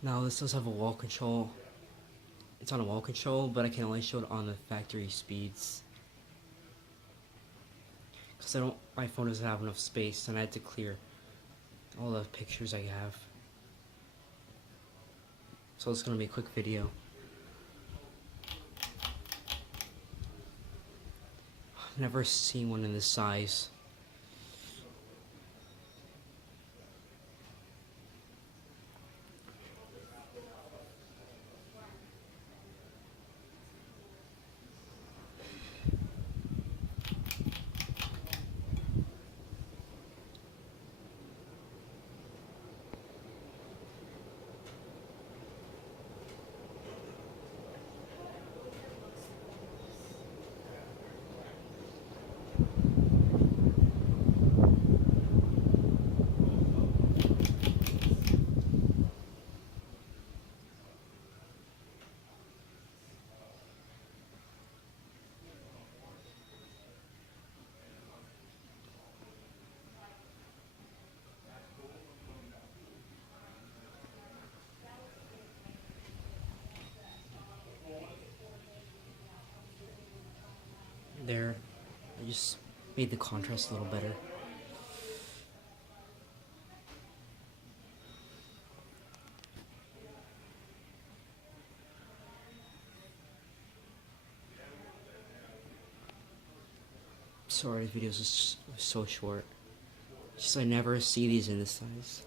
Now this does have a wall control. It's on a wall control, but I can only show it on the factory speeds. Because my phone doesn't have enough space, and I had to clear all the pictures I have. So it's gonna be a quick video. I've never seen one in this size. There, I just made the contrast a little better. Sorry, the videos is so short. Just I never see these in this size.